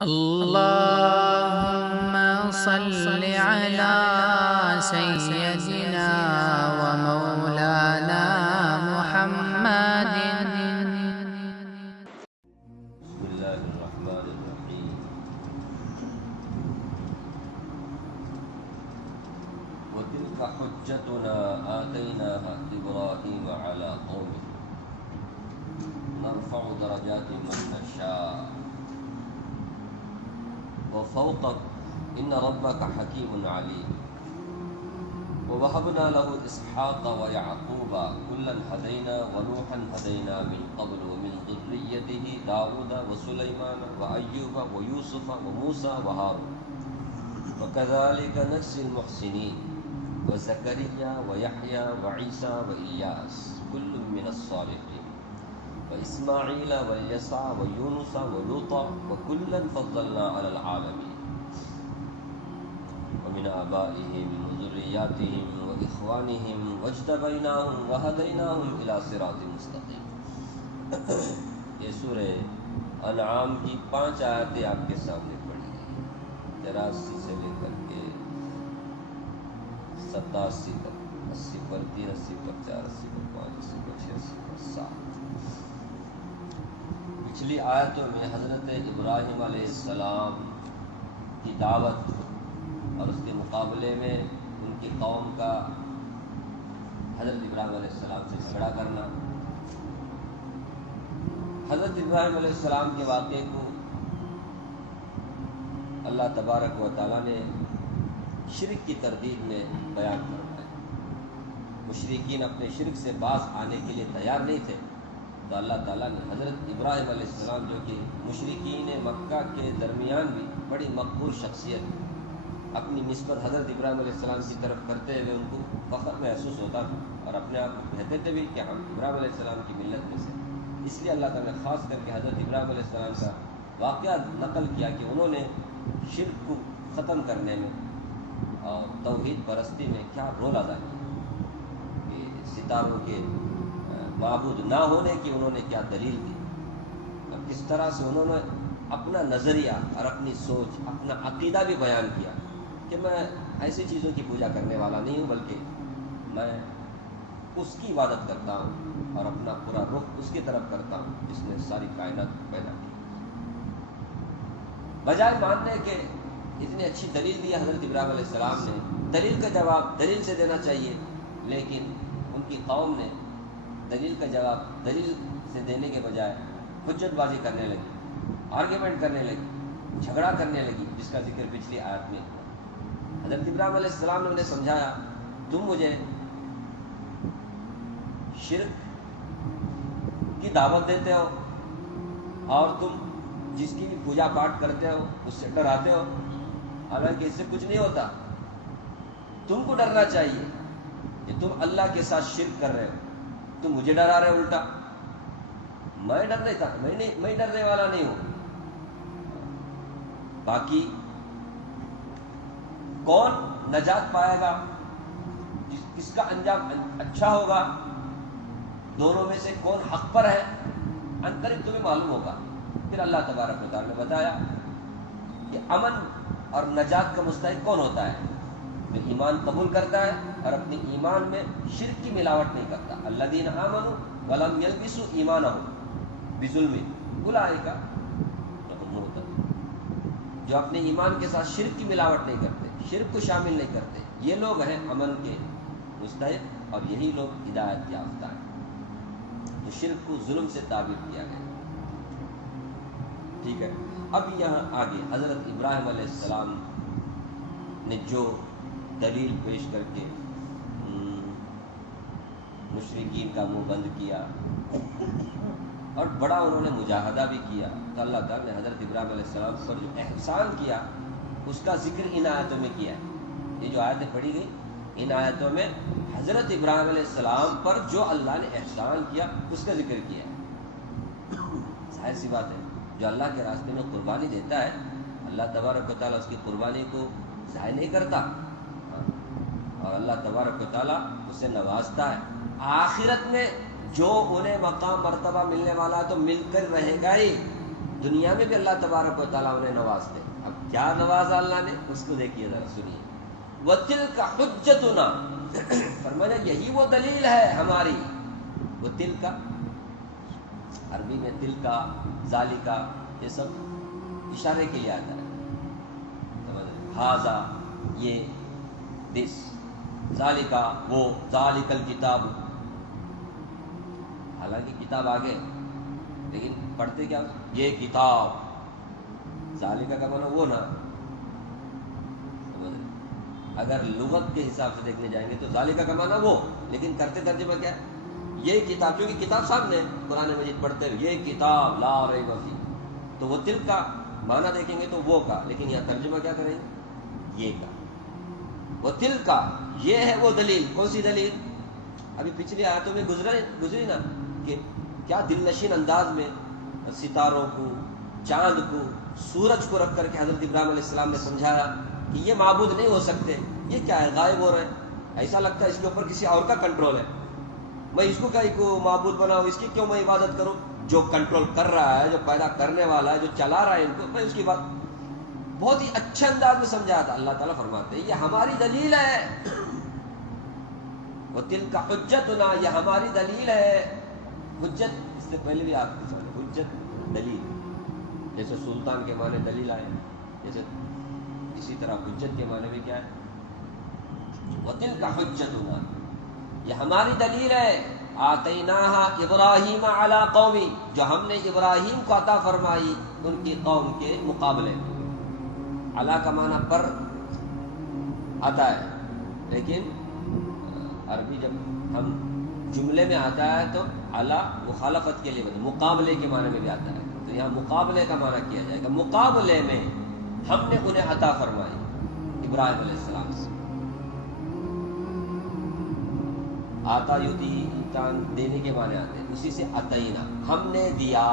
اللهم صل على سيدنا ومولانا محمد. بسم الله الرحمن الرحيم. وتلك حجتنا آتيناها إبراهيم على قومه نرفع درجات من نشاء وفوق إن ربك حكيم عليم. ووهبنا له إسحاق ويعقوب كلا هدينا ونوحا هدينا من قبل ومن ذريته داود وسليمان وأيوب ويوسف وموسى وهارون وكذلك نجزي المحسنين وزكريا ويحيى وعيسى وإلياس كل من الصالحين وإسماعيل واليسع ويونس ولوطا وكلا فضلنا على العالمين ومن آبائهم وذرياتهم وإخوانهم واجتبيناهم وهديناهم إلى صراط مستقيم. یہ سورہ انعام کی 5 آیتیں آپ کے سامنے پڑھی گئی، 83 سے لے کر کے 87 تک، 80 پر 3، 80 پر 4، 80 پر 5، 80 پر 6، 80 پر 7. پچھلی آیتوں میں حضرت ابراہیم علیہ السلام کی دعوت اور اس کے مقابلے میں ان کی قوم کا حضرت ابراہیم علیہ السلام سے جھگڑا کرنا، حضرت ابراہیم علیہ السلام کے واقعے کو اللہ تبارک و تعالیٰ نے شرک کی تردید میں بیان فرمایا. مشرکین اپنے شرک سے باز آنے کے لیے تیار نہیں تھے، تو اللہ تعالیٰ نے حضرت ابراہیم علیہ السلام جو کہ مشرکین مکہ کے درمیان بھی بڑی مقبول شخصیت، اپنی نسبت حضرت ابراہیم علیہ السلام کی طرف کرتے ہوئے ان کو فخر محسوس ہوتا تھا اور اپنے آپ کو کہتے تھے بھی کہ ہم ابراہیم علیہ السلام کی ملت میں سے. اس لیے اللہ تعالیٰ نے خاص کر کے حضرت ابراہیم علیہ السلام کا واقعہ نقل کیا کہ انہوں نے شرک کو ختم کرنے میں اور توحید پرستی میں کیا رول ادا کیا، کہ ستاروں کے معبود نہ ہونے کی انہوں نے کیا دلیل دی، اور کس طرح سے انہوں نے اپنا نظریہ اور اپنی سوچ، اپنا عقیدہ بھی بیان کیا کہ میں ایسی چیزوں کی پوجا کرنے والا نہیں ہوں، بلکہ میں اس کی عبادت کرتا ہوں اور اپنا پورا رخ اس کی طرف کرتا ہوں جس نے ساری کائنات پیدا کی. بجائے ماننے کے اتنی اچھی دلیل دی حضرت ابراہیم علیہ السلام نے، دلیل کا جواب دلیل سے دینا چاہیے، لیکن ان کی قوم نے دلیل کا جواب دلیل سے دینے کے بجائے حجت بازی کرنے لگی، آرگیومنٹ کرنے لگی، جھگڑا کرنے لگی، جس کا ذکر پچھلی آیت میں. حضرت ابراہیم علیہ السلام نے انہیں سمجھایا، تم مجھے شرک کی دعوت دیتے ہو اور تم جس کی بھی پوجا پاٹ کرتے ہو اس سے ڈراتے ہو، حالانکہ اس سے کچھ نہیں ہوتا. تم کو ڈرنا چاہیے کہ تم اللہ کے ساتھ شرک کر رہے ہو، تم مجھے ڈرا رہے ہو الٹا. میں ڈرنے والا نہیں ہوں. باقی کون نجات پائے گا، کس کا انجام اچھا ہوگا، دونوں میں سے کون حق پر ہے، عنقریب تمہیں معلوم ہوگا. پھر اللہ تبارک و تعالیٰ نے بتایا کہ امن اور نجات کا مستحق کون ہوتا ہے، جو ایمان قبول کرتا ہے اور اپنی ایمان میں شرک کی ملاوٹ نہیں کرتا. الذین آمنوا ولم یلبسوا ایمانہم بظلم اولئک لہم المہتدون. جو اپنے ایمان کے ساتھ شرک کی ملاوٹ نہیں کرتے، شرک کو شامل نہیں کرتے، یہ لوگ ہیں امن کے مستحق اور یہی لوگ ہدایت یافتہ ہیں. تو شرک کو ظلم سے تعبیر کیا گیا. ٹھیک ہے، اب یہاں آگے حضرت ابراہیم علیہ السلام نے جو دلیل پیش کر کے مشرکین کا منہ بند کیا اور بڑا انہوں نے مجاہدہ بھی کیا، تو اللہ تعالیٰ نے حضرت ابراہیم علیہ السلام پر جو احسان کیا اس کا ذکر ان آیتوں میں کیا ہے. یہ جو آیتیں پڑھی گئی ان آیتوں میں حضرت ابراہیم علیہ السلام پر جو اللہ نے احسان کیا اس کا ذکر کیا ہے. ظاہر سی بات ہے، جو اللہ کے راستے میں قربانی دیتا ہے اللہ تبارک و تعالیٰ اس کی قربانی کو ضائع نہیں کرتا، اور اللہ تبارک و تعالیٰ اسے نوازتا ہے. آخرت میں جو انہیں مقام مرتبہ ملنے والا ہے تو مل کر رہے گا ہی، دنیا میں بھی اللہ تبارک و تعالیٰ انہیں نوازتے. اب کیا نوازا اللہ نے اس کو دیکھیے ذرا سنیے. وَتِلْكَ حُجَّتُنَا فرمایا یہی وہ دلیل ہے ہماری. وہ تل کا عربی میں تل کا ذالکا یہ سب اشارے کے لیے آتا ہے. ہاذا یہ دس ذالکا وہ ذالک الکتاب. حالانکہ کتاب آگے لیکن پڑھتے کیا یہ کتاب. ذالکا کا معنی وہ نا. اگر لغت کے حساب سے دیکھنے جائیں گے تو ذالکا کا معنی وہ, لیکن کرتے ترجمہ کیا ہے یہ کتاب, کیونکہ کتاب سامنے قرآن مجید پڑھتے ہوئے یہ کتاب لا ریب فیہ, تو وہ تل کا معنی دیکھیں گے تو وہ کا, لیکن یہاں ترجمہ کیا کریں گے یہ کا. وہ تل کا یہ ہے وہ دلیل. کون سی دلیل؟ ابھی پچھلی آیتوں میں گزری نا کہ کیا دل نشین انداز میں ستاروں کو, چاند کو, سورج کو رکھ کر کے حضرت ابراہیم علیہ السلام نے سمجھایا کہ یہ معبود نہیں ہو سکتے, یہ کیا ہے غائب ہو رہے ہیں, ایسا لگتا ہے اس کے اوپر کسی اور کا کنٹرول ہے, میں اس کو کیا کو معبود بناؤں, اس کی کیوں میں عبادت کروں. جو کنٹرول کر رہا ہے, جو پیدا کرنے والا ہے, جو چلا رہا ہے ان کو, میں اس کی بات بہت ہی اچھے انداز میں سمجھایا تھا. اللہ تعالیٰ فرماتے ہیں یہ ہماری دلیل ہے. وَتِلْكَ حُجَّتُنَا یہ ہماری دلیل ہے. حجت اس سے پہلے بھی آپ کی حجت دلیل, جیسے سلطان کے معنی دلیل آئے, جیسے اسی طرح حجت کے معنی بھی کیا ہے وَتِلْكَ حُجَّتُنَا یہ ہماری دلیل ہے. آتَيْنَاهَا إِبْرَاهِيمَ عَلَىٰ قَوْمِ جو ہم نے ابراہیم کو عطا فرمائی ان کی قوم کے مقابلے میں. علا کا معنی پر آتا ہے, لیکن عربی جب ہم جملے میں آتا ہے تو علا مخالفت کے لیے بتا, مقابلے کے معنی میں بھی آتا ہے. تو یہاں مقابلے کا معنی کیا جائے گا, مقابلے میں ہم نے انہیں عطا فرمائی ابراہیم علیہ السلام سے. آتا یوتی انسان دینے کے معنی آتے ہیں, اسی سے عطینا ہم نے دیا.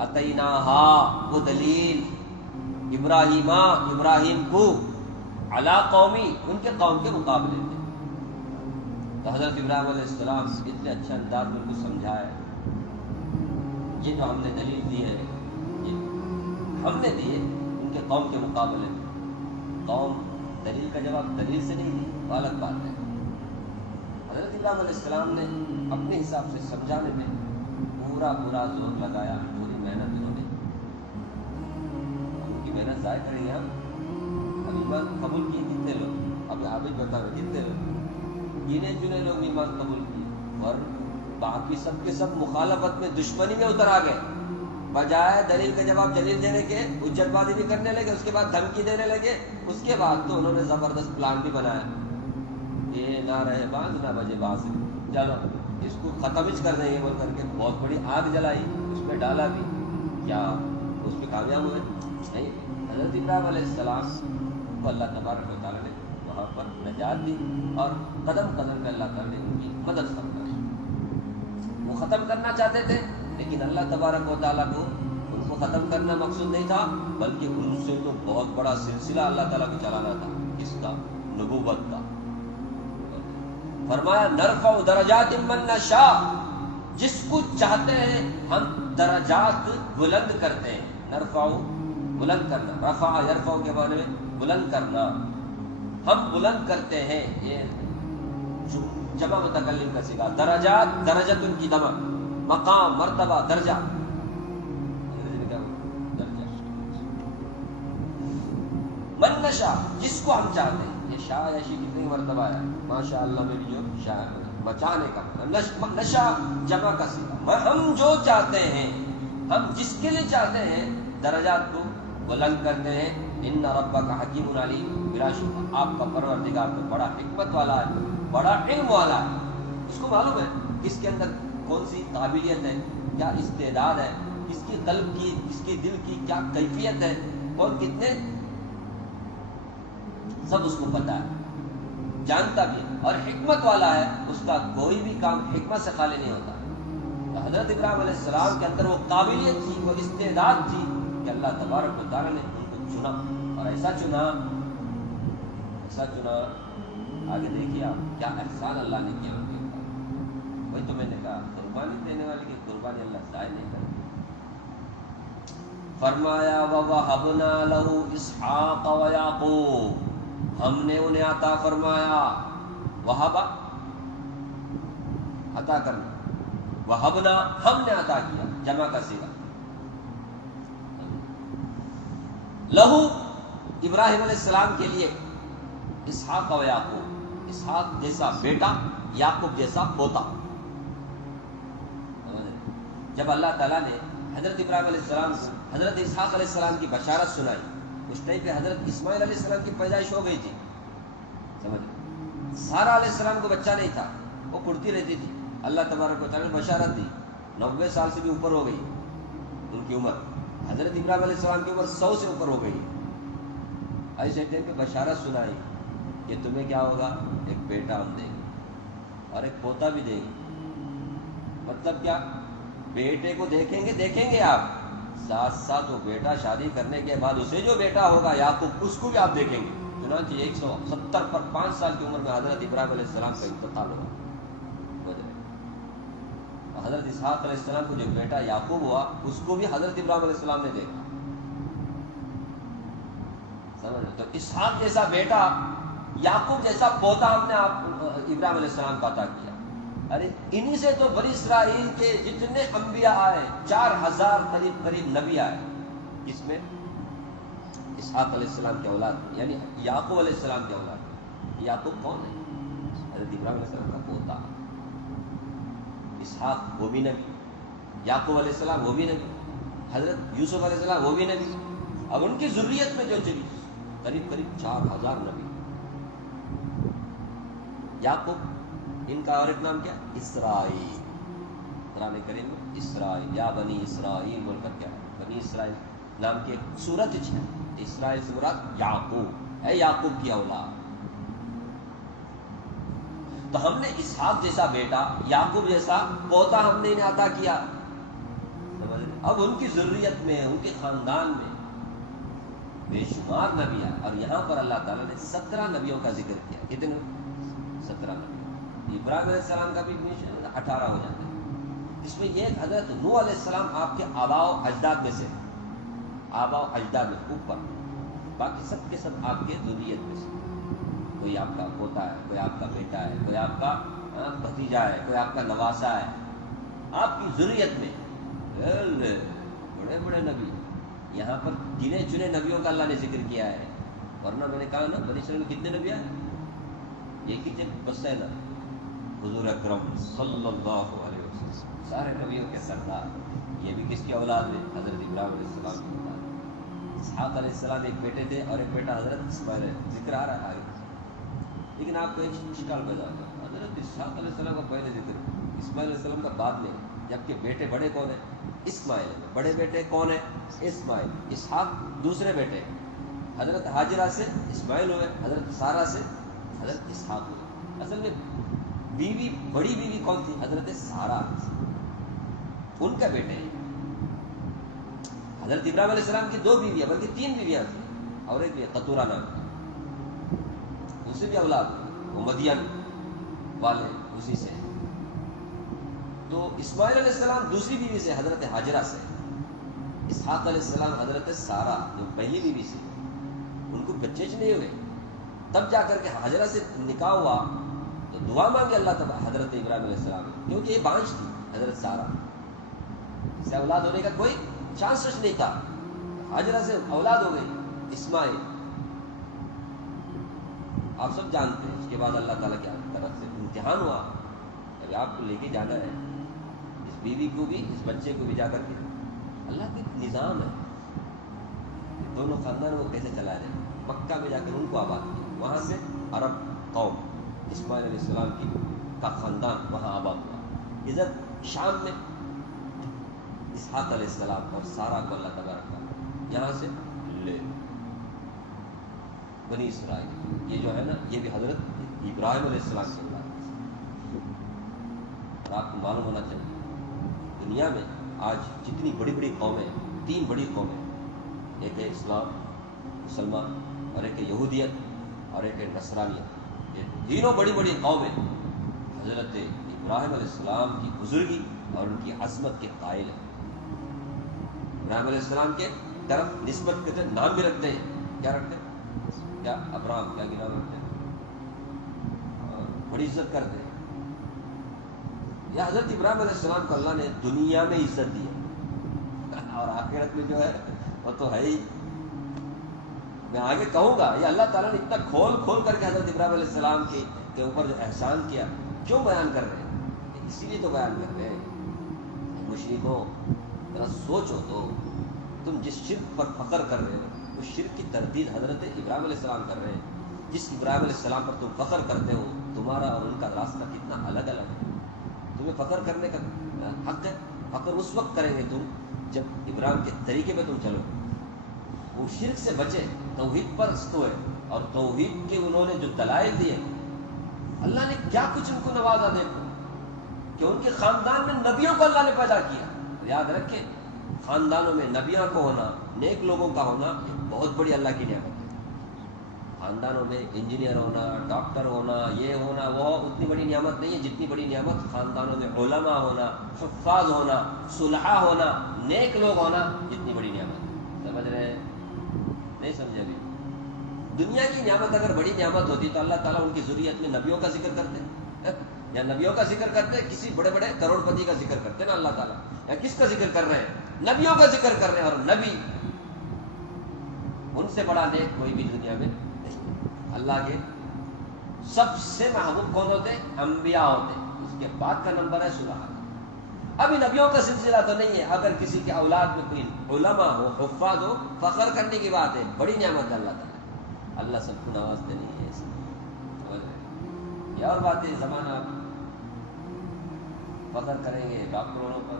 عطیناہا وہ دلیل ابراہیم کو علی قومی ان کے قوم کے مقابلے میں. تو حضرت ابراہیم علیہ السلام اتنے اچھے انداز میں ان کو سمجھایا یہ جو ہم نے دلیل دی ہے یہ ہم نے دی ہے ان کے قوم کے مقابلے میں. قوم دلیل کا جواب دلیل سے نہیں دی, وہ الگ بات ہے. حضرت ابراہیم علیہ السلام نے اپنے حساب سے سمجھانے میں پورا زور لگایا, پوری محنت انہوں نے. ان کی محنت ضائع کریں گے ہم. اب ایمان قبول کیے کتنے لوگ, اب عابد بتا رہے کتنے لوگ, گنے چنے لوگ ایمان قبول کیے, اور باقی سب کے سب مخالفت میں دشمنی میں اتر آ گئے. بجائے دلیل کا جواب دلیل دینے کے حجت بازی بھی کرنے لگے, اس کے بعد دھمکی دینے لگے. اس کے بعد تو انہوں نے زبردست پلان بھی بنایا, یہ نہ رہے باز نہ بجے باز, چلو اس کو ختم ہی کر دیں گے بول کر کے بہت بڑی آگ جلائی, اس میں ڈالا بھی. کیا اس میں کامیاب ہوئے؟ نہیں. حضرت ابراہیم علیہ السلام کو اللہ تبارک و تعالیٰ نے وہاں پر نجات دی, اور قدم قدم پہ اللہ تعالیٰ نے ان کی مدد فرمائی. وہ ختم کرنا چاہتے تھے, لیکن اللہ تبارک و تعالیٰ کو ان کو ختم کرنا مقصود نہیں تھا, بلکہ ان سے تو بہت بڑا سلسلہ اللہ تعالیٰ کو چلانا تھا, اس کا نبوت کا. فرمایا نرفع درجات من نشاء جس کو چاہتے ہیں ہم درجات بلند کرتے ہیں. نرفع بلند کرنا, رفع یرفع کے معنی میں بلند کرنا, ہم بلند کرتے ہیں. یہ جمع متکلم کا صیغہ. درجات درجت ان کی جمع, مقام مرتبہ درجہ. من نشاء جس کو ہم چاہتے ہیں. یہ شاہ یا شی کتنی مرتبہ ہے ماشاء اللہ میں بھی جو شاہ بچانے کا نشا جمع کا صیغہ. ہم جو چاہتے ہیں, ہم جس کے لیے چاہتے ہیں درجات کو بلند کرتے ہیں. ان ربک حکیم علیم بلا شبہ آپ کا پروردگار تو بڑا حکمت والا ہے, بڑا علم والا ہے. اس کو معلوم ہے کس کے اندر کون سی قابلیت ہے, کیا استعداد ہے, کس کی قلب کی کس کی دل کی کیا کیفیت ہے, اور کتنے سب اس کو پتا ہے, جانتا بھی ہے, اور حکمت والا ہے. اس کا کوئی بھی کام حکمت سے خالی نہیں ہوتا. تو حضرت ابراہیم علیہ السلام کے اندر وہ قابلیت تھی, وہ استعداد تھی کہ اللہ تبارک و تعالیٰ نے ان کو چنا, اور ایسا چنا آگے دیکھیے آپ کیا احسان اللہ نے کیا ان کے اوپر. وہی تو میں نے کہا قربانی دینے والے کی قربانی اللہ ضائع نہیں کرتا. فرمایا وَوَهَبْنَا لَهُ إِسْحَاقَ وَيَعْقُوبَ، ہم نے انہیں عطا فرمایا. وہبا عطا کرنا، وہبنا ہم نے عطا کیا، جمع کا صیغہ. لہو ابراہیم علیہ السلام کے لیے اسحاق و یعقوب، اسحاق جیسا بیٹا، یعقوب جیسا پوتا. جب اللہ تعالیٰ نے حضرت ابراہیم علیہ السلام کو حضرت اسحاق علیہ السلام کی بشارت سنائی، اس ٹائم پہ حضرت اسماعیل علیہ السلام کی پیدائش ہو گئی تھی. سمجھ، سارا علیہ السلام کو بچہ نہیں تھا، وہ کڑتی رہتی تھی. اللہ تبارک و تعالیٰ نے بشارت دی، 90 سال سے بھی اوپر ہو گئی ان کی عمر. حضرت ابراہیم علیہ السلام کی عمر 100 سے اوپر ہو گئی. ایسے ٹائم پہ بشارت سنائی کہ تمہیں کیا ہوگا، ایک بیٹا ہم دیں گے اور ایک پوتا بھی دیں گے. مطلب کیا، بیٹے کو دیکھیں گے آپ، ساتھ ساتھ وہ بیٹا شادی کرنے کے بعد اسے جو بیٹا ہوگا یعقوب، اس کو بھی آپ دیکھیں گے. چنانچہ 170 پر 5 سال کی عمر میں حضرت ابراہیم علیہ السلام کا انتقال ہوا. حضرت اسحاق علیہ السلام کو جو بیٹا یعقوب ہوا، اس کو بھی حضرت ابراہیم علیہ السلام نے دیکھا. سمجھ، تو اسحاق جیسا بیٹا، یعقوب جیسا پوتا ہم نے ابراہیم علیہ السلام کا عطا کیا. ارے انہی سے تو بنی اسرائیل کے جتنے انبیاء آئے، 4000 قریب نبی آئے. اس میں اسحاق علیہ السلام کے اولاد، یعنی یعقوب علیہ السلام کے اولاد. یعقوب کون ہے؟ حضرت ابراہیم علیہ السلام کا پوتا. اسحاق وہ بھی نبی، یعقوب علیہ السلام وہ بھی نبی، حضرت یوسف علیہ السلام وہ بھی نبی. اب ان کی ذریت میں جو چلی قریب 4000 نبی. یعقوب، ان کا اور ایک نام کیا، اسرائیل. قرآن کریم میں اسرائیل، یا بنی اسرائیل بول کر کیا، بنی اسرائیل نام کی ایک سورت ہے. اسرائیل سے مراد یعقوب ہے، یعقوب کی اولاد. تو ہم نے اسحاق جیسا بیٹا، یعقوب جیسا پوتا ہم نے انہیں عطا کیا. اب ان کی ذریت میں، ان کے خاندان میں بے شمار نبی آئے. اور یہاں پر اللہ تعالیٰ نے 17 نبیوں کا ذکر کیا. کتنے؟ 17 نبی. ابراہیم علیہ السلام کا بھی 18 ہو جاتا ہے. اس میں یہ حضرت نوح علیہ السلام آپ کے آباء و اجداد میں سے، آباء و اجداد میں اوپر، باقی سب کے سب آپ کے ذریت میں سے. کوئی آپ کا پوتا ہے، کوئی آپ کا بیٹا ہے، کوئی آپ کا بھتیجا ہے، کوئی آپ کا نواسا ہے. آپ کی ذریت میں بڑے بڑے نبی. یہاں پر گنے چنے نبیوں کا اللہ نے ذکر کیا ہے. ورنہ میں نے کہا نا، بنی اسرائیل میں کتنے نبی آئے؟ ایک ہی بس ہے نا، حضور اکرم صلی اللہ علیہ وسلم، سارے نبیوں کے سردار. یہ بھی کس کی اولاد میں؟ حضرت ابراہیم علیہ السلام کی اولاد. اسحاق علیہ السلام ایک بیٹے تھے اور ایک بیٹا حضرت اسماعیل ہے. ذکر آ رہا ہے. لیکن آپ کو ایک اشکال پیدا ہوگا، حضرت اسحاق علیہ السلام کا پہلے ذکر، اسماعیل علیہ السلام کا بعد میں، جبکہ بیٹے بڑے کون ہیں؟ اسماعیل. بڑے بیٹے کون ہیں؟ اسماعیل. اسحاق دوسرے بیٹے، حضرت ہاجرہ سے اسماعیل ہوئے، حضرت سارہ سے حضرت اسحاق ہوئے. اصل میں بیوی، بڑی بیوی کون تھی؟ حضرت سارہ، ان کا بیٹے ہیں. حضرت ابراہیم علیہ السلام کی 2 بیویاں، بلکہ 3 بیویاں تھیں، اور ایک بھی قطورہ نام کی، اس سے بھی اولاد، وہ مدین والے اسی سے. تو اسماعیل علیہ السلام دوسری بیوی سے، حضرت ہاجرہ سے. اسحاق علیہ السلام حضرت سارہ جو پہلی بیوی سے، ان کو بچے نہیں ہوئے. تب جا کر کے ہاجرہ سے نکاح ہوا تو دعا مانگی اللہ تعالیٰ حضرت ابراہیم علیہ السلام نے، کیونکہ یہ بانجھ تھی حضرت سارہ، اس سے اولاد ہونے کا کوئی چانس نہیں تھا. ہاجرہ سے اولاد ہو گئی اسماعیل. آپ سب جانتے ہیں. اس کے بعد اللہ تعالیٰ کی طرف سے امتحان ہوا، ابھی آپ کو لے کے جانا ہے، اس بیوی کو بھی، اس بچے کو بھی جا کر کے. اللہ کے نظام ہے، دونوں خاندان کو کیسے چلا رہے. مکہ میں جا کر ان کو آباد کیا، وہاں سے عرب قوم اسماعیل علیہ السلام کی کا خاندان وہاں آباد ہوا. ادھر شام میں اسحاق علیہ السلام اور سارہ کو اللہ تبارک تعالیٰ یہاں سے لے. بنی اسرائیل یہ جو ہے نا، یہ بھی حضرت ابراہیم علیہ السلام سے اولاد. اور آپ کو معلوم ہونا چاہیے، دنیا میں آج جتنی بڑی بڑی قومیں، 3 بڑی قومیں، ایک ہے اسلام، مسلمان، اور ایک ہے یہودیت، اور ایک ہے نصرانیت. یہ تینوں بڑی بڑی قومیں حضرت ابراہیم علیہ السلام کی بزرگی اور ان کی عظمت کے قائل ہیں. ابراہیم علیہ السلام کے طرف نسبت کرتے ہیں، نام بھی رکھتے ہیں. کیا رکھتے ہیں؟ کیا ابراہم، کیا نام رکھتے ہیں اور بڑی عزت کرتے ہیں. یا حضرت ابراہیم علیہ السلام کو اللہ نے دنیا میں عزت دی ہے اور آخرت میں جو ہے وہ تو ہے ہی. میں آگے کہوں گا یہ اللہ تعالیٰ نے اتنا کھول کھول کر کے حضرت ابراہیم علیہ السلام کے اوپر جو احسان کیا کیوں بیان کر رہے ہیں؟ اسی لیے تو بیان کر رہے ہیں. مشرکوں ذرا سوچو تو تم جس شرک پر فخر کر رہے ہو اس شرک کی تردید حضرت ابراہیم علیہ السلام کر رہے ہیں. جس ابراہیم علیہ السلام پر تم فخر کرتے ہو تمہارا اور ان کا راستہ کتنا الگ الگ ہے. تمہیں فخر کرنے کا حق ہے. فخر اس وقت کریں گے تم جب ابراہیم کے طریقے پہ تم چلو. وہ شرک سے بچے، توحید پرست ہوئے اور توحید کے انہوں نے جو دلائل دیے، اللہ نے کیا کچھ ان کو نوازا. دیکھو کہ ان کے خاندان میں نبیوں کو اللہ نے پیدا کیا. یاد رکھیں خاندانوں میں نبیوں کو ہونا، نیک لوگوں کا ہونا بہت بڑی اللہ کی نعمت ہے. خاندانوں میں انجینئر ہونا، ڈاکٹر ہونا، یہ ہونا وہ اتنی بڑی نعمت نہیں ہے جتنی بڑی نعمت خاندانوں میں علماء ہونا، حفاظ ہونا، صلحاء ہونا، نیک لوگ ہونا جتنی بڑی نعمت ہے. سمجھ رہے ہیں؟ نہیں سمجھے ابھی؟ دنیا کی نعمت اگر بڑی نعمت ہوتی تو اللہ تعالیٰ ان کی ذریت میں نبیوں کا ذکر کرتے یا نبیوں کا ذکر کرتے، کسی بڑے بڑے کروڑ پتی کا ذکر کرتے نا اللہ تعالیٰ. یا کس کا ذکر کر رہے ہیں؟ نبیوں کا ذکر کر رہے ہیں. اور نبی ان سے بڑا نیک کوئی بھی دنیا میں نہیں. اللہ کے سب سے محبوب کون ہوتے؟ انبیاء ہوتے. اس کے بعد کا نمبر ہے صلحاء. ابھی نبیوں کا سلسلہ تو نہیں ہے. اگر کسی کے اولاد میں کوئی علماء ہو، حفاظ ہو، فخر کرنے کی بات ہے. بڑی نعمت ہے اللہ تعالیٰ. اللہ سب کو نوازتے نہیں ہے. سمجھ رہے؟ یہ اور بات ہے زمانہ فخر کریں گے ڈاکٹروں پر،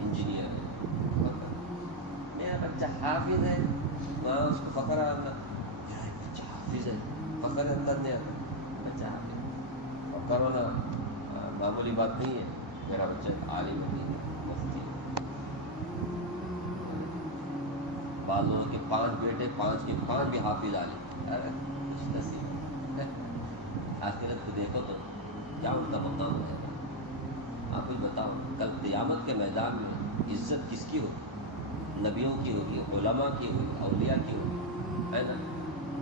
انجینئر ہے، میرا بچہ حافظ ہے، وہاں اس کو فخر آتا ہے بچہ حافظ ہے. فخر اندر نہیں آتا بچہ حافظ. اور کرونا معمولی بات نہیں ہے. میرا بچہ عالم نہیں ہے، مفتی. بعضوں کے 5 بیٹے، 5 کے 5 بھی حافظ عالم. ارے خوش نصیب. آخرت کو دیکھو تو کیا ان کا مقام ہے. آپ کچھ بتاؤ کل قیامت کے میدان میں عزت کس کی ہوگی؟ نبیوں کی ہوگی، علماء کی ہوگی، اولیاء کی ہوگی، ہے نا؟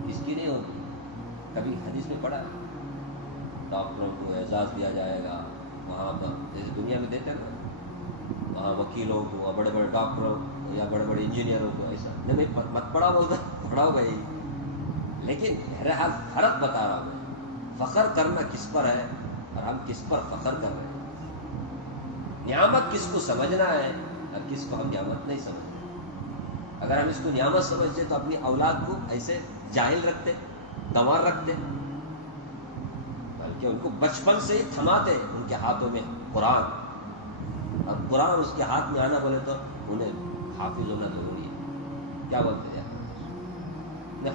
کس کی نہیں ہوگی؟ کبھی حدیث میں پڑھا ہے ڈاکٹروں کو اعزاز دیا جائے گا وہاں پر جیسے دنیا میں دیتے ہیں نا، وہاں وکیلوں کو، بڑے بڑے ڈاکٹروں کو یا بڑے بڑے انجینئروں کو. ایسا نہیں مت پڑھا بولتا، پڑھاؤ بھائی. لیکن بہرحال فرق بتا رہا ہوں. فخر کرنا کس پر ہے اور ہم کس پر فخر کر رہے ہیں. نعمت کس کو سمجھنا ہے اور کس کو ہم نعمت نہیں سمجھتے. اگر ہم اس کو نعمت سمجھتے تو اپنی اولاد کو ایسے جاہل رکھتے، گنوار رکھتے، بلکہ ان کو بچپن سے ہی تھماتے ان کے ہاتھوں میں قرآن. اور قرآن اس کے ہاتھ میں آنا بولے تو انہیں حافظ ہونا ضروری ہے. کیا بولتے ہیں؟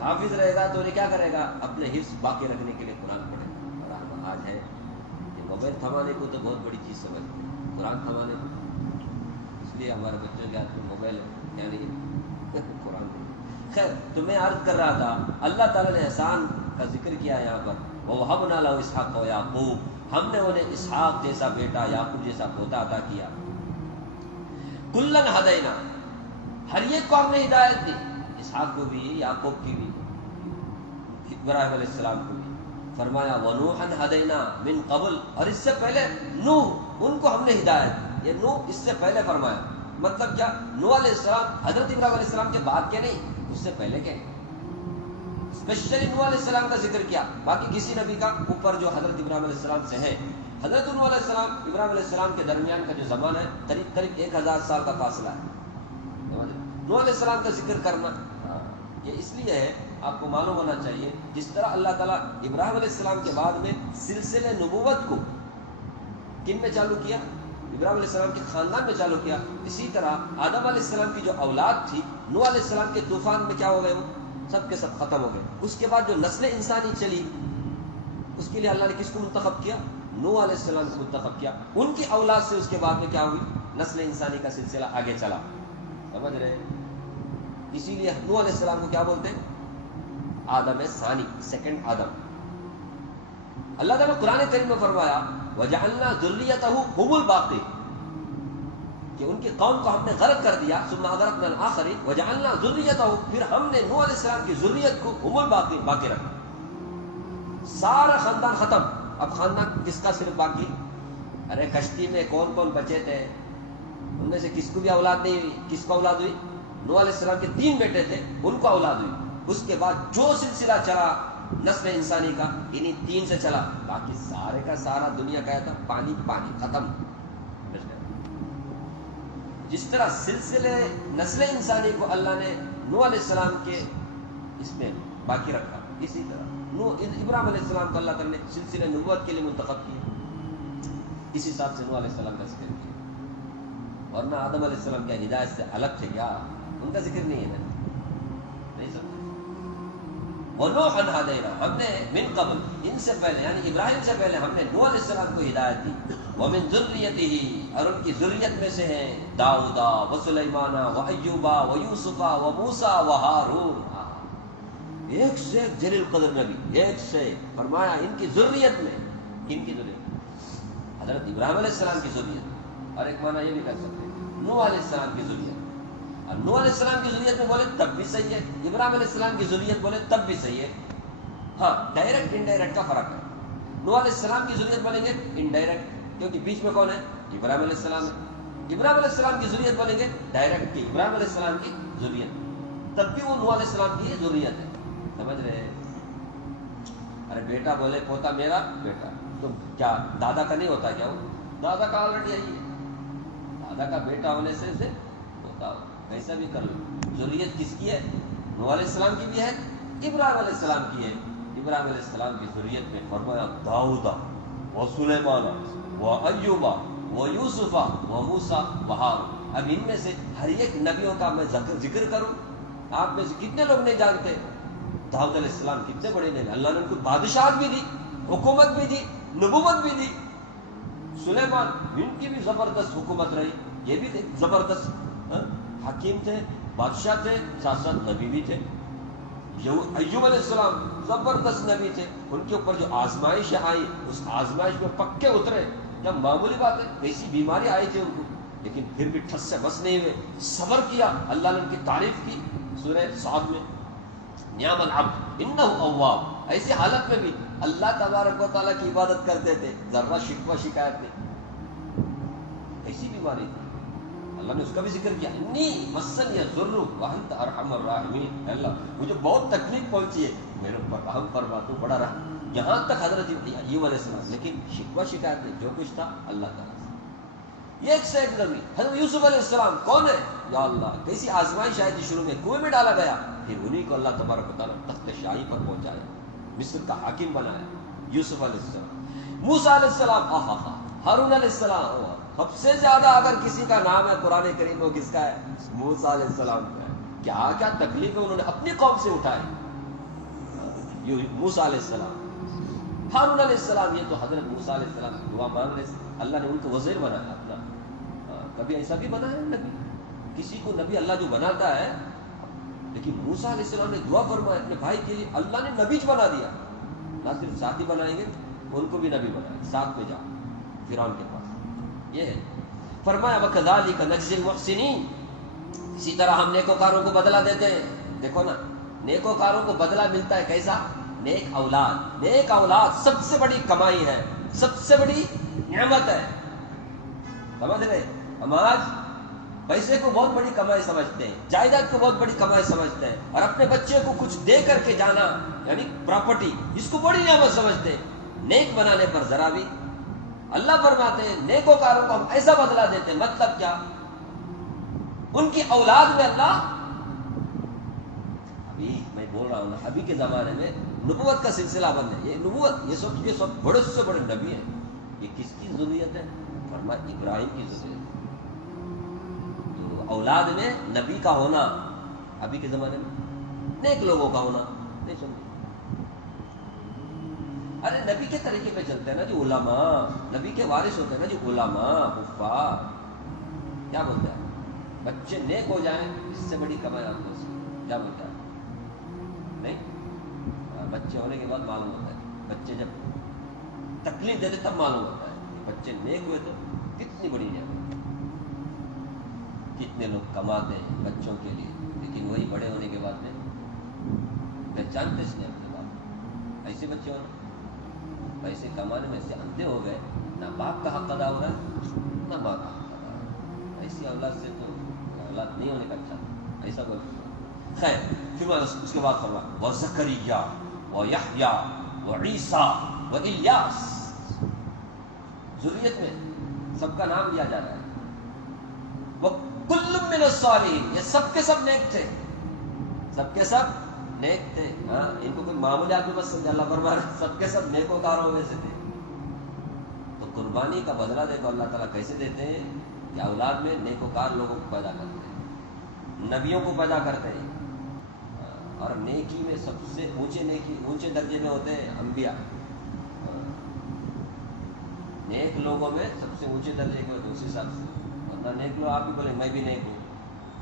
حافظ رہے گا تو انہیں کیا کرے گا؟ اپنے حفظ باقی رکھنے کے لیے قرآن پڑھے گا. اور آج ہے یہ موبائل تھمانے کو تو بہت بڑی چیز سمجھ، قرآن تھمانے کو. اس لیے ہمارے بچوں کے ہاتھ میں موبائل ہے، کیا نہیں ہے؟ قرآن. خیر تو میں عرض کر رہا تھا اللہ تعالیٰ نے احسان کا ذکر کیا یہاں پر. وَوَهَبْنَا لَهُ إِسْحَاقَ وَيَعْقُوبَ، ہم نے انہیں اسحاق جیسا بیٹا، یعقوب جیسا پوتا عطا کیا. کُلًّا هَدَيْنَا، ہر ایک کو ہم نے ہدایت دی. اسحاق کو بھی، یعقوب کی بھی، ابراہیم علیہ السلام کو بھی. فرمایا وَنُوحًا هَدَيْنَا مِن قبل، اور اس سے پہلے نوح، ان کو ہم نے ہدایت دی. یہ نوح اس سے پہلے فرمایا. مطلب کیا؟ نوح علیہ السلام حضرت ابراہیم علیہ السلام کے بعد کے نہیں، اس سے پہلے کے. اسپیشلی نوح علیہ السلام کا ذکر کیا. باقی کسی نبی کا اوپر جو حضرت ابراہیم علیہ السلام سے ہے. حضرت نوح علیہ السلام ابراہیم علیہ السلام کے درمیان کا جو زمانہ ہے قریب قریب 1000 سال کا فاصلہ ہے. نوح علیہ السلام کا ذکر کرنا یہ اس لیے ہے، آپ کو معلوم ہونا چاہیے جس طرح اللہ تعالیٰ ابراہیم علیہ السلام کے بعد میں سلسلے نبوت کو کن میں چالو کیا؟ ابراہیم علیہ السلام کے خاندان میں چالو کیا. اسی طرح آدم علیہ السلام کی جو اولاد تھی نوح علیہ السلام کے طوفان میں کیا ہو گئے؟ وہ سب کے سب ختم ہو گئے. اس کے بعد جو نسل انسانی چلی اس کے لیے اللہ نے کس کو منتخب کیا؟ نوح علیہ السلام کو منتخب کیا. ان کی اولاد سے اس کے بعد میں کیا ہوئی؟ نسل انسانی کا سلسلہ آگے چلا. سمجھ رہے ہیں؟ اسی لیے نوح علیہ السلام کو کیا بولتے ہیں؟ آدم ثانی، سیکنڈ آدم. اللہ تعالیٰ قرآن کریم میں فرمایا وَجَعَلْنَا ذُرِّيَّتَهُ هُمُ الْبَاقِينَ، کہ ان کی قوم کو ہم نے غرق کر دیا. ثم اغرقنا الآخرین وجعلنا ذریتہ، پھر ہم نے نوح علیہ السلام کی ذریت کو هم الباقی رکھا. سارا خاندان ختم. اب خاندان کس کا صرف باقی؟ ارے کشتی میں کون کون بچے تھے؟ ان میں سے کس کو بھی اولاد نہیں ہوئی. کس کو اولاد ہوئی؟ نوح علیہ السلام کے 3 بیٹے تھے، ان کو اولاد ہوئی. اس کے بعد جو سلسلہ چلا نسل انسانی کا انہی 3 سے چلا. باقی سارے کا سارا دنیا کا تھا پانی ختم. جس طرح سلسلے نسل انسانی کو اللہ نے نوح علیہ السلام کے اس میں باقی رکھا، اسی طرح ابراہیم علیہ السلام کو اللہ تعالیٰ نے سلسلے نبوت کے لیے منتخب کیا. اس حساب سے نوح علیہ السلام کا ذکر کیا. ورنہ آدم علیہ السلام کیا ہدایت سے الگ تھے کیا؟ ان کا ذکر نہیں ہے نہیں سمجھے. وَنُوحًا هَدَيْنَا، ہم نے من قبل، ان سے پہلے یعنی ابراہیم سے پہلے ہم نے نوح علیہ السلام کو ہدایت دی. وَمِن ذُرِّيَّتِهِ، اور ان کی ذریت میں سے ہیں داؤد و سلیمان و ایوب و یوسف و موسیٰ و ہارون. ایک سے ایک جلیل قدر نبی، ایک سے فرمایا ان کی ذریت میں. ان کی ذریت حضرت ابراہیم علیہ السلام کی ذریت، اور ایک معنی یہ بھی کہہ سکتے ہیں نوح علیہ السلام کی ذریت. اور نوح علیہ السلام کی ذریت میں بولے تب بھی صحیح ہے، ابراہیم علیہ السلام کی ذریت بولے تب بھی صحیح ہے. ہاں ڈائریکٹ انڈائریکٹ کا فرق ہے. نوح علیہ السلام کی ذریت بولیں گے انڈائریکٹ، کیونکہ بیچ میں کون ہے؟ ابراہیم علیہ السلام ہے. ابراہیم علیہ السلام کی ذریت بولیں گے ڈائریکٹ کہ ابراہیم علیہ السلام کی ذریت، تب بھی وہ نوح علیہ السلام کی ذریت ہے. سمجھ رہے ہیں؟ ارے بیٹا بولے پوتا میرا بیٹا، تو کیا دادا کا نہیں ہوتا کیا؟ وہ دادا کا آلریڈی یہی ہے. دادا کا بیٹا ہونے سے اسے پوتا ہو، کیسا بھی کر لو. ذریت کس کی ہے؟ نوح علیہ السلام کی بھی ہے، ابراہیم علیہ السلام کی ہے. ابراہیم علیہ السلام کی ذریت میں فرمایا داؤد و سلیمان و ایوب و یوسف و موسیٰ و ہارون. اب ان میں سے ہر ایک نبیوں کا میں ذکر کروں. آپ میں سے کتنے لوگ نہیں جانتے داؤد علیہ السلام کتنے بڑے نبی؟ اللہ نے ان کو بادشاہت بھی دی، حکومت بھی دی، نبوت بھی دی. سلیمان ان کی بھی زبردست حکومت رہی، یہ بھی زبردست حکیم تھے، بادشاہ تھے، ساتھ ساتھ نبی بھی تھے. ایوب علیہ السلام زبردست نبی تھے. ان کے اوپر جو آزمائش آئی اس آزمائش میں پکے اترے. جب معمولی بات ہے کیسی بیماری آئی تھی ان کو، لیکن پھر بھی ٹھس سے بس نہیں ہوئے، صبر کیا. اللہ نے ان کی تعریف کی سورہ صاد میں، نعم العبد انہ اواب. ایسی حالت میں بھی اللہ تبارک و تعالیٰ کی عبادت کرتے تھے، ذرہ شکوہ شکایت نہیں. ایسی بیماری تھی، اللہ نے اس کا بھی ذکر کیا. انی مسنی الضر وانت ارحم الراحمین. اللہ مجھے بہت تکلیف پہنچی ہے، میرے اوپر رحم فرما، تو بڑا رحم. یہاں تک حضرت ایوب علیہ السلام، لیکن شکوہ شکایت نہیں، جو کچھ تھا اللہ تعالیٰ سے. یہ ایک سے ایک نبی. حضرت یوسف علیہ السلام کون ہے؟ یا اللہ کیسی آزمائش آئی تھی، شروع میں کنویں میں ڈالا گیا، پھر انہی کو اللہ تبارک و تعالیٰ تخت شاہی پر پہنچایا، مصر کا حاکم بنایا. یوسف علیہ السلام، موسیٰ علیہ السلام، ہارون علیہ السلام. سب سے زیادہ اگر کسی کا نام ہے قرآن کریم وہ کس کا ہے؟ موسیٰ علیہ السلام کا ہے. کیا کیا تکلیفیں انہوں نے اپنی قوم سے اٹھائی. موسیٰ علیہ السلام، ہارون علیہ السلام. یہ تو حضرت موسیٰ علیہ السلام دعا مانگنے سے اللہ نے ان کو وزیر بنایا اپنا. کبھی ایسا بھی بنا ہے نبی، کسی کو نبی اللہ جو بناتا ہے، لیکن موسیٰ علیہ السلام نے دعا فرمایا اپنے بھائی کے لیے، اللہ نے نبی بنا دیا. نہ صرف ساتھی بنائیں گے، ان کو بھی نبی بنائے، ساتھ میں جا فرعون کے پاس. یہ ہے فرمایا وَكَذَلِكَ نَجْزِي الْمُحْسِنِينَ. اسی طرح ہم نیکوکاروں کو بدلہ دیتے ہیں. دیکھو نا، نیکوکاروں کو بدلہ ملتا ہے کیسا؟ نیک اولاد. نیک اولاد سب سے بڑی کمائی ہے، سب سے بڑی نعمت ہے. سمجھ رہے؟ ہم آج پیسے کو بہت بڑی کمائی سمجھتے ہیں، جائیداد کو بہت بڑی کمائی سمجھتے ہیں، اور اپنے بچے کو کچھ دے کر کے جانا یعنی پراپرٹی، اس کو بڑی نعمت سمجھتے ہیں. نیک بنانے پر ذرا بھی اللہ فرماتے ہیں نیکوکاروں کو ہم ایسا بدلہ دیتے ہیں. مطلب کیا؟ ان کی اولاد میں اللہ، ابھی میں بول رہا ہوں نا، ابھی کے زمانے میں نبوت کا سلسلہ بند ہے. یہ نبوت، یہ سب بڑے سے بڑے نبی ہیں. یہ کس کی ضروریت ہے؟ فرمایا ابراہیم کی ضروریت. تو اولاد میں نبی کا ہونا ابھی کے زمانے میں، نیک لوگوں کا ہونا نہیں سمجھے. ارے نبی کے طریقے پہ چلتے ہیں نا جو علماء، نبی کے وارث ہوتے ہیں نا جو علماء، حفاظ. کیا بولتا ہے؟ بچے نیک ہو جائیں اس سے بڑی کمائی آپ کو. کیا بولتا ہے؟ نہیں، بچے ہونے کے بعد معلوم ہوتا ہے. بچے جب تکلیف دیتے تب معلوم ہوتا ہے. بچے نیک ہوئے تو کتنی بڑی نعمت. کتنے لوگ کماتے ہیں بچوں کے لیے، لیکن وہی بڑے ہونے کے بعد میں پہچانتے اس نے اپنی بات. ایسے بچے ہونا پیسے کمانے میں ایسے اندھے ہو گئے، نہ باپ کا حق ادا ہو رہا ہے نہ ماں کا حق ادا ہو رہا ہے. ایسی اولاد سے تو اولاد نہیں ہونے کا اچھا ایسا بول. خیر پھر میں اس کے بعد فرمایا وزکریا ویحییٰ وعیسیٰ والیاس. ذریت میں سب کا نام لیا جا رہا ہے. وکل من الصالحین، یہ سب کے سب نیک تھے، سب کے سب نیک تھے. ہاں ان کو کوئی معمولی آدمی مت سمجھا، اللہ فرما رہا ہے سب کے سب نیکوکاروں میں سے تھے. تو قربانی کا بدلہ دیکھو اللہ تعالیٰ کیسے دیتے ہیں کہ اولاد میں نیکوکار لوگوں کو پیدا کرتے ہیں، نبیوں کو پیدا کرتے ہیں. اور نیکی میں سب سے اونچے درجے میں ہوتے ہیں انبیاء. نیک لوگوں میں سب سے اونچے درجے کے ہوتے ہیں. اسی حساب سے ورنہ نیک لوگ آپ بھی بولیں میں بھی نیک ہوں.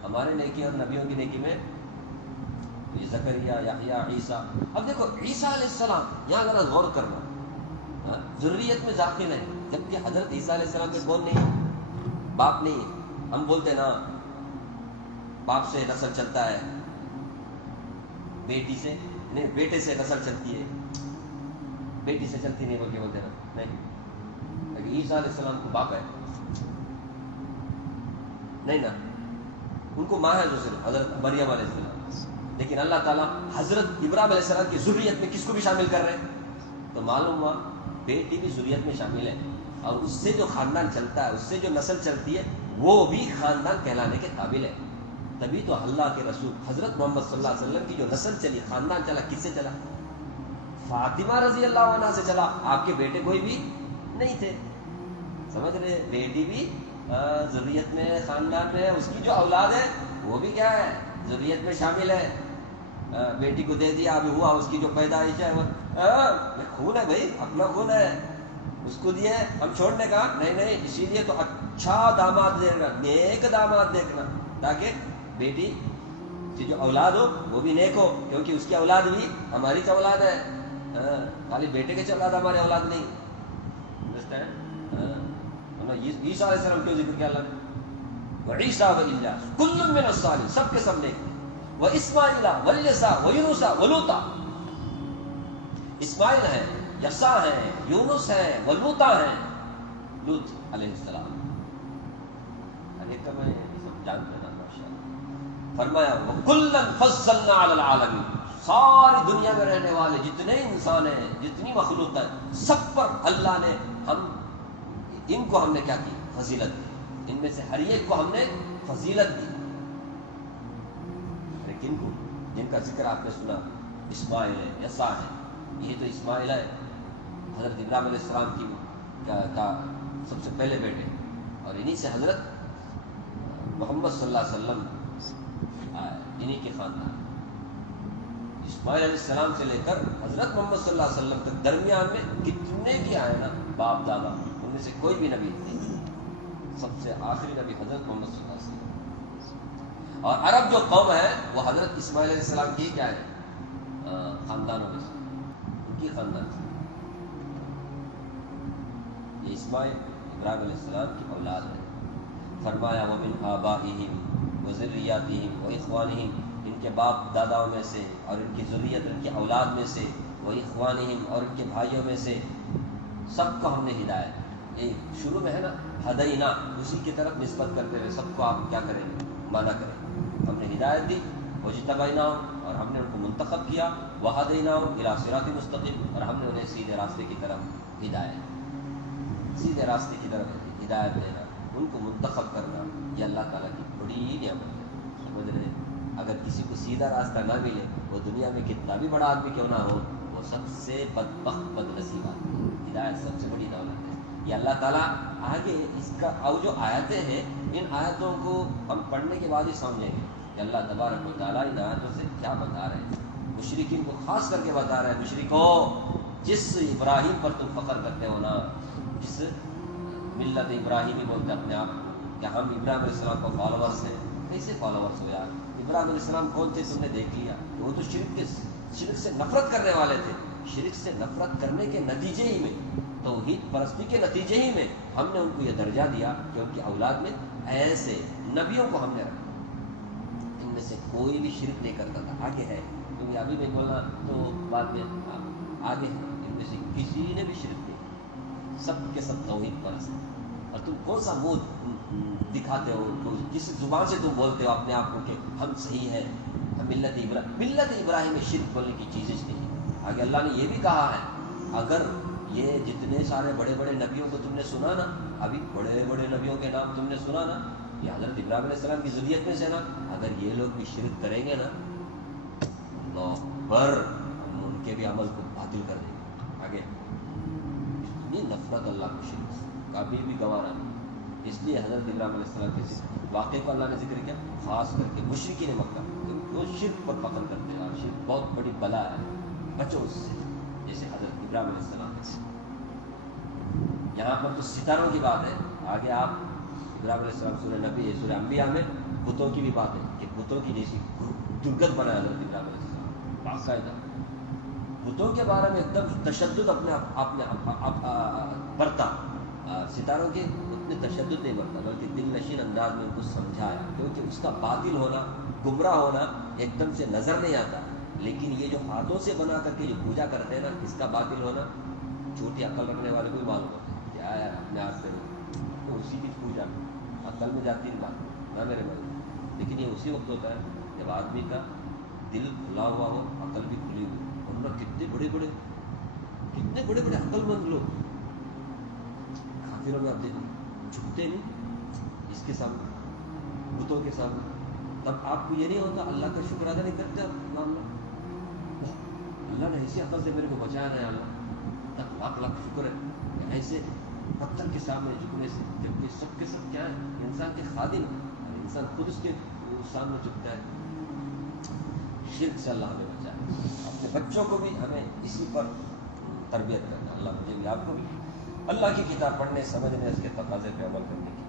ہمارے نیکی اور نبیوں کی نیکی میں یہ زکریا یحییٰ عیسیٰ. اب دیکھو عیسیٰ علیہ السلام یہاں ذرا غور کرنا، ذریت میں داخل ہے، جبکہ حضرت عیسیٰ علیہ السلام کے کون نہیں ہے؟ باپ نہیں ہے. ہم بولتے ہیں نا باپ سے نسل چلتا ہے، بیٹی سے نہیں، بیٹے سے نسل چلتی ہے، بیٹی سے چلتی نہیں بول کے بولتے نا. نہیں، لیکن عیسیٰ علیہ السلام کو باپ ہے نہیں نا، ان کو ماں ہے جو صرف حضرت مریم علیہ السلام. لیکن اللہ تعالیٰ حضرت ابراہیم علیہ السلام کی ذریت میں کس کو بھی شامل کر رہے ہیں؟ تو معلوم ہوا بیٹی بھی ذریت میں شامل ہے، اور اس سے جو خاندان چلتا ہے، اس سے جو نسل چلتی ہے، وہ بھی خاندان کہلانے کے قابل ہے. تبھی تو اللہ کے رسول حضرت محمد صلی اللہ علیہ وسلم کی جو نسل چلی، خاندان چلا، کس سے چلا؟ فاطمہ رضی اللہ عنہ سے چلا. آپ کے بیٹے کوئی بھی نہیں تھے، سمجھ رہے؟ بیٹی بھی ذریت میں، خاندان میں، اس کی جو اولاد ہے وہ بھی کیا ہے؟ ذریت میں شامل ہے. بیٹی کو دے دیا، ابھی ہوا اس کی جو پیدائش ہے، خون ہے بھائی، اپنا خون ہے، اس کو دیے، ہم چھوڑنے کا نہیں. اسی لیے تو اچھا داماد دیکھنا، نیک داماد دیکھنا، تاکہ بیٹی کی جو اولاد ہو وہ بھی نیک ہو، کیونکہ اس کی اولاد بھی ہماری تو اولاد ہے. خالی بیٹے کے اولاد ہمارے اولاد نہیں. عیسیٰ علیہ السلام کیوں ذکر کیا اللہ نے؟ وعیسیٰ والیاس کل من الصالحین، سب کے سب نیک. واسماعیل والیسع ویونس ولوطا. اسماعیل ہے، یسع ہے، یونس ہے، ولوطا ہے، لوط علیہ السلام. ایک کا میں سب جانتے ہیں. فرمایا وَكُلًّا فَضَّلْنَا عَلَى الْعَالَمِينَ، ساری دنیا میں رہنے والے جتنے انسان ہیں، جتنی مخلوق ہے، سب پر اللہ نے ان کو ہم نے کیا کی؟ فضیلت دی. ان میں سے ہر ایک کو ہم نے فضیلت دی. لیکن کو جن کا ذکر آپ نے سنا، اسماعیل ہے، یسع ہے. یہ تو اسماعیل ہے حضرت ابراہیم علیہ السلام کی کا سب سے پہلے بیٹے، اور انہی سے حضرت محمد صلی اللہ علیہ وسلم انہی کے خاندان. اسماعیل علیہ السلام سے لے کر حضرت محمد صلی اللہ علیہ وسلم تک درمیان میں کتنے بھی آئے نا باپ دادا، ان میں سے کوئی بھی نبی نہیں. سب سے آخری نبی حضرت محمد صلی اللہ علیہ وسلم. اور عرب جو قوم ہے وہ حضرت اسماعیل علیہ السلام کی کیا ہے؟ خاندانوں میں سے، ان کی خاندان سے. یہ اسماعیل ابراہیم علیہ السلام کی اولاد ہے. فرمایا وَمِنْ آبَائِهِمْ وَذُرِّيَّاتِهِمْ وَإِخْوَانِهِمْ، ان کے باپ داداؤں میں سے اور ان کی ذریت، ان کی اولاد میں سے، وَإِخْوَانِهِمْ اور ان کے بھائیوں میں سے، سب کو ہم نے ہدایت. یہ شروع میں ہے نا ہدینا، اسی کی طرف نسبت کرتے ہوئے سب کو آپ کیا کریں گے؟ مانا کریں. ہم نے ہدایت دی، وَاجْتَبَيْنَاهُمْ اور ہم نے ان کو منتخب کیا، وَهَدَيْنَاهُمْ إِلَىٰ صِرَاطٍ مُسْتَقِيمٍ اور ہم نے انہیں سیدھے راستے کی طرف ہدایت، سیدھے راستے کی طرف ہدایت دینا، ان کو منتخب کرنا. یہ اللہ تعالیٰ کی بڑی نعمت ہے. سمجھ رہے؟ اگر کسی کو سیدھا راستہ نہ ملے، وہ دنیا میں کتنا بھی بڑا آدمی کیوں نہ ہو، وہ سب سے بدبخت بدنصیب آدمی ہے. ہدایت سب سے بڑی دولت ہے. یہ اللہ تعالیٰ آگے اس کا اور جو آیتیں ہیں، ان آیتوں کو ہم پڑھنے کے بعد ہی سمجھیں گے کہ اللہ تبارک و تعالیٰ ان آیتوں سے کیا بتا رہے ہیں. مشرکین کو خاص کر کے بتا رہے ہیں، مشرکو جس ابراہیم پر تم فخر کرتے ہو نا، جس ملت ابراہیمی بولتے اپنے آپ کہ ہم ابراہیم علیہ السلام کا فالوورس ہیں. کیسے فالوورس ہو یار؟ ابراہیم علیہ السلام کون تھے تم نے دیکھ لیا؟ وہ تو شرک سے نفرت کرنے والے تھے. شرک سے نفرت کرنے کے نتیجے ہی میں، توحید پرستی کے نتیجے ہی میں ہم نے ان کو یہ درجہ دیا کہ ان کی اولاد میں ایسے نبیوں کو ہم نے رکھا، ان میں سے کوئی بھی شرک نہیں کرتا تھا. آگے ہے کیونکہ ابھی میں بولنا تو بعد میں آگے ہے، ان میں سے کسی نے بھی شرک نہیں کیا، سب کے سب توحید پرست ہیں. اور تم کون سا منہ دکھاتے ہو، کس زبان سے تم بولتے ہو اپنے آپ کو کہ ہم صحیح ہیں، ہم ملت ابراہیم میں شرک بولنے کی چیزیں نہیں ہے. آگے اللہ نے یہ بھی کہا ہے، اگر یہ جتنے سارے بڑے بڑے نبیوں کو تم نے سنا نا، ابھی بڑے بڑے نبیوں کے نام تم نے سنا نا، یہ حضرت ابراہیم علیہ السلام کی ذریت میں سے نا، اگر یہ لوگ بھی شرک کریں گے نا، اللہ اکبر، ہم ان کے بھی عمل کو باطل کر دیں گے. آگے اتنی نفرت اللہ کو شرک سے کبھی بھی گوارا نہیں. اس لیے حضرت ابراہیم علیہ السلام کے واقعے کو اللہ نے ذکر کیا، خاص کر کے مشرکین مکہ، کیونکہ وہ شرک پر پکڑ کرتے ہیں اور شرک بہت بڑی بلا ہے، بچو اس سے، جیسے حضرت ابراہیم علیہ السلام سے. یہاں پر تو ستاروں کی بات ہے، آگے آپ ابراہیم علیہ السلام سورہ نبی سورہ انبیاء میں بتوں کی بھی بات ہے کہ بتوں کی جیسی درگت بنایا حضرت ابراہیم علیہ السلام باقاعدہ بتوں کے بارے میں ایک دم تشدد اپنے برتا. ستاروں کے اتنے تشدد نہیں برتا، بلکہ دل نشین انداز میں ان کو سمجھایا، کیونکہ اس کا باطل ہونا، گمراہ ہونا ایک دم سے نظر نہیں آتا، لیکن یہ جو ہاتھوں سے بنا کر کے جو پوجا کرتے ہیں نا، اس کا باطل ہونا چھوٹی عقل رکھنے والے کو بھی معلوم ہوتا ہے. کیا ہے اپنے ہاتھ سے تو اسی کی پوجا عقل میں جاتی ہے بات نہ میرے بھائی. لیکن یہ اسی وقت ہوتا ہے جب آدمی کا دل کھلا ہوا ہو، عقل بھی کھلی ہوئی. ورنہ کتنے بڑے بڑے عقل مند لوگ کافروں میں آپ دیکھیں جھکتے نہیں اس کے سامنے، بتوں کے سامنے. تب آپ کو یہ نہیں ہوتا اللہ کا شکر ادا نہیں کرتے اللہ نے ایسی عقل سے میرے کو بچایا ہے، اللہ تک لاکھ لاکھ شکر ہے. ایسے پتھر کے سامنے جھکنے سے، جبکہ سب کے سب کیا ہے، انسان کے خادم، اور انسان خود اس کے سامنے جھکتا ہے. شرک سے اللہ ہمیں بچائے. اپنے بچوں کو بھی ہمیں اسی پر تربیت کرنا، اللہ مجھے بھی آپ کو بھی اللہ کی کتاب پڑھنے، سمجھنے، اس کے تقاضے پہ عمل کرنے کی